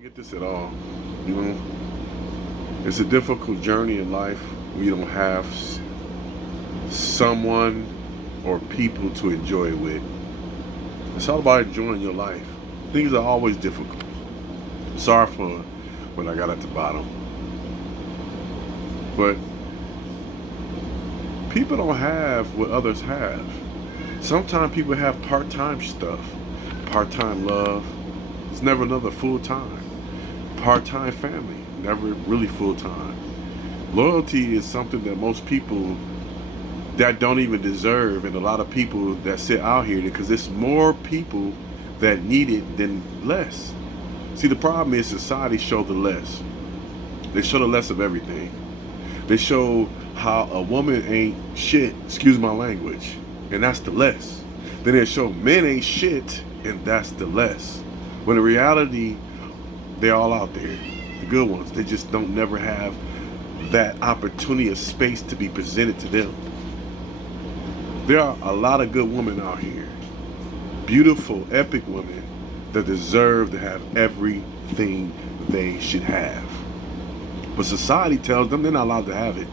don't get this at all. You know, it's a difficult journey in life when you don't have someone or people to enjoy it with. It's all about enjoying your life. Things are always difficult. Sorry for when I got at the bottom. But people don't have what others have. Sometimes people have part-time stuff, part-time love. It's never another full-time. Part-time family, never really full-time. Loyalty is something that most people that don't even deserve, and a lot of people that sit out here, because there's more people that need it than less. See, the problem is society show the less. They show the less of everything. They show how a woman ain't shit, excuse my language, and that's the less. Then they show men ain't shit, and that's the less. When in reality, they're all out there, the good ones. They just don't never have that opportunity or space to be presented to them. There are a lot of good women out here, beautiful, epic women that deserve to have everything they should have. But society tells them they're not allowed to have it.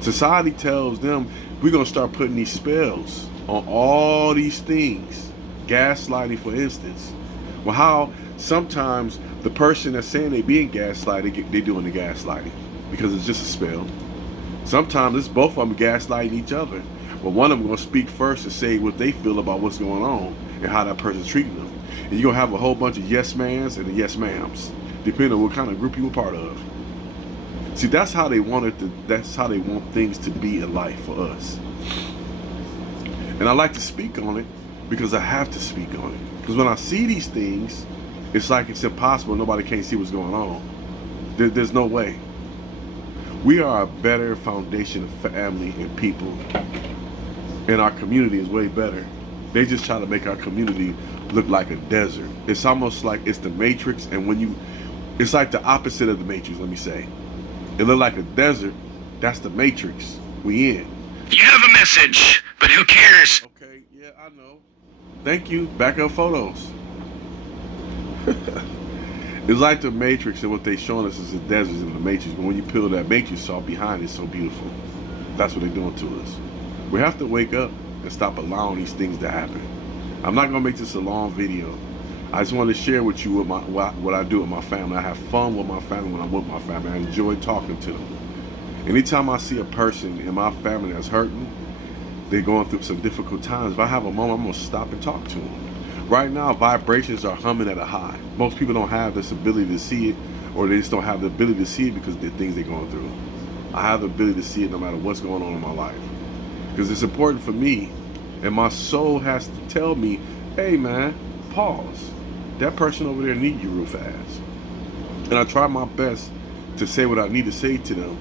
Society tells them we're going to start putting these spells on all these things. Gaslighting, for instance. Well, how sometimes the person that's saying they being gaslighted, they doing the gaslighting because it's just a spell. Sometimes it's both of them gaslighting each other. But one of them going to speak first and say what they feel about what's going on and how that person's treating them. And you're going to have a whole bunch of yes mans and yes ma'ams, depending on what kind of group you were part of. See, that's how they want it to, that's how they want things to be in life for us. And I like to speak on it because I have to speak on it. Because when I see these things, it's like it's impossible. Nobody can't see what's going on. There's no way. We are a better foundation of family and people. And our community is way better. They just try to make our community look like a desert. It's almost like it's the Matrix, and it's like the opposite of the Matrix, let me say. It look like a desert, that's the Matrix. We in. You have a message, but who cares? Okay, yeah, I know. Thank you. Backup photos. It's like the Matrix, and what they showing us is the desert in the Matrix. But when you peel that Matrix off behind, it's so beautiful. That's what they're doing to us. We have to wake up and stop allowing these things to happen. I'm not gonna make this a long video. I just want to share with you what I do with my family. I have fun with my family when I'm with my family. I enjoy talking to them. Anytime I see a person in my family that's hurting, they're going through some difficult times, if I have a moment, I'm gonna stop and talk to them. Right now, vibrations are humming at a high. Most people don't have this ability to see it, or they just don't have the ability to see it because of the things they're going through. I have the ability to see it no matter what's going on in my life. Because it's important for me, and my soul has to tell me, hey man, pause. That person over there need you real fast. And I try my best to say what I need to say to them.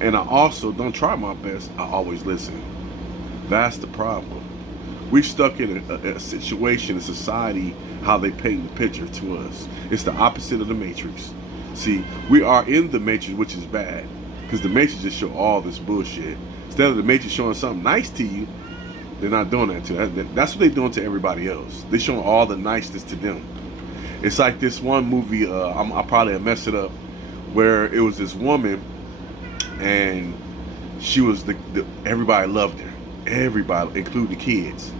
And I also don't try my best, I always listen. That's the problem. We're stuck in a situation, a society, how they paint the picture to us. It's the opposite of the Matrix. See, we are in the Matrix, which is bad. Because the Matrix just show all this bullshit. Instead of the Matrix showing something nice to you, they're not doing that to you. That's what they're doing to everybody else. They're showing all the niceness to them. It's like this one movie, I'll probably mess it up, where it was this woman, and she was everybody loved her. Everybody, including the kids.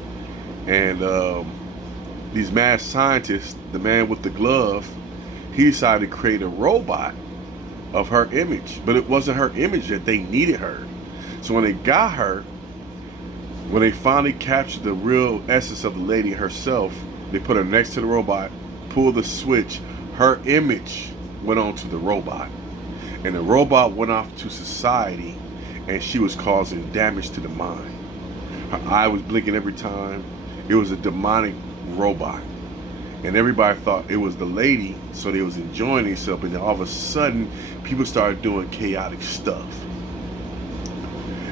And these mad scientists, the man with the glove, he decided to create a robot of her image. But it wasn't her image that they needed her. So when they got her, when they finally captured the real essence of the lady herself, they put her next to the robot, pulled the switch, her image went on to the robot. And the robot went off to society, and she was causing damage to the mind. Her eye was blinking every time. It was a demonic robot. And everybody thought it was the lady, so they was enjoying themselves, and then all of a sudden, people started doing chaotic stuff.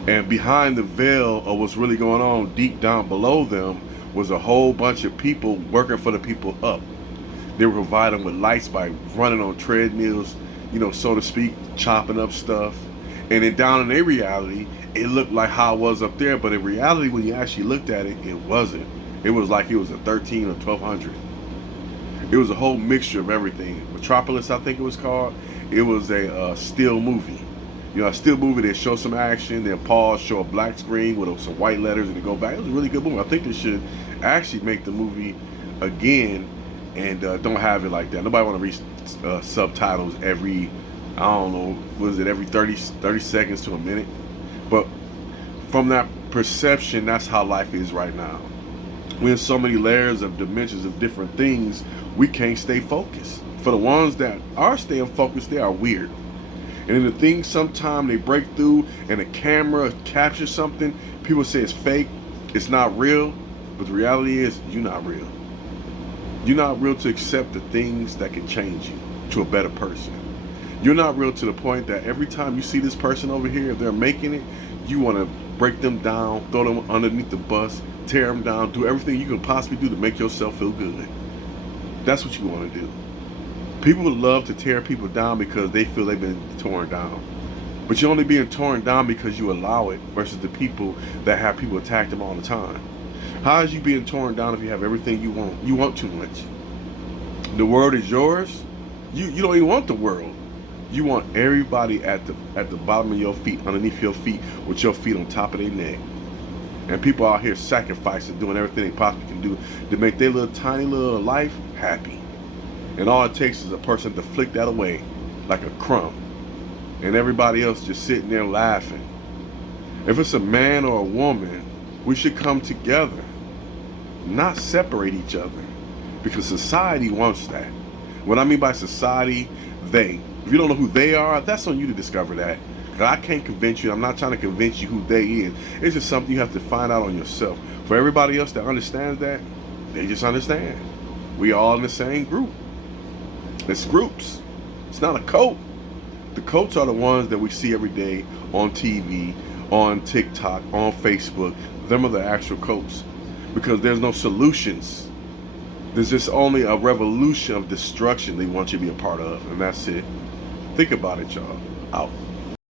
And behind the veil of what's really going on deep down below them was a whole bunch of people working for the people up. They were providing with lights by running on treadmills, you know, so to speak, chopping up stuff. And then down in their reality, it looked like how it was up there, but in reality, when you actually looked at it, it wasn't. It was like it was a 13 or 1200. It was a whole mixture of everything. Metropolis, I think it was called. It was a still movie. You know, a still movie. They show some action, then pause, show a black screen with some white letters, and they go back. It was a really good movie. I think they should actually make the movie again, and don't have it like that. Nobody want to read subtitles every, I don't know, was it every 30 seconds to a minute? But from that perception, that's how life is right now. We're in so many layers of dimensions of different things, we can't stay focused. For the ones that are staying focused, they are weird. And then the things, sometimes they break through and the camera captures something, people say it's fake, it's not real, but the reality is you're not real. You're not real to accept the things that can change you to a better person. You're not real to the point that every time you see this person over here, if they're making it, you want to break them down, throw them underneath the bus, tear them down, do everything you can possibly do to make yourself feel good. That's what you want to do. People would love to tear people down because they feel they've been torn down. But you're only being torn down because you allow it versus the people that have people attack them all the time. How is you being torn down if you have everything you want? You want too much. The world is yours. You don't even want the world. You want everybody at the bottom of your feet, underneath your feet, with your feet on top of their neck. And people out here sacrificing, doing everything they possibly can do to make their little tiny little life happy. And all it takes is a person to flick that away like a crumb. And everybody else just sitting there laughing. If it's a man or a woman, we should come together, not separate each other. Because society wants that. What I mean by society, they. If you don't know who they are, that's on you to discover that. I can't convince you. I'm not trying to convince you who they is. It's just something you have to find out on yourself. For everybody else that understands that, they just understand. We all in the same group. It's groups. It's not a cult. The cults are the ones that we see every day on TV, on TikTok, on Facebook. Them are the actual cults. Because there's no solutions. There's just only a revolution of destruction they want you to be a part of. And that's it. Think about it, y'all. Out.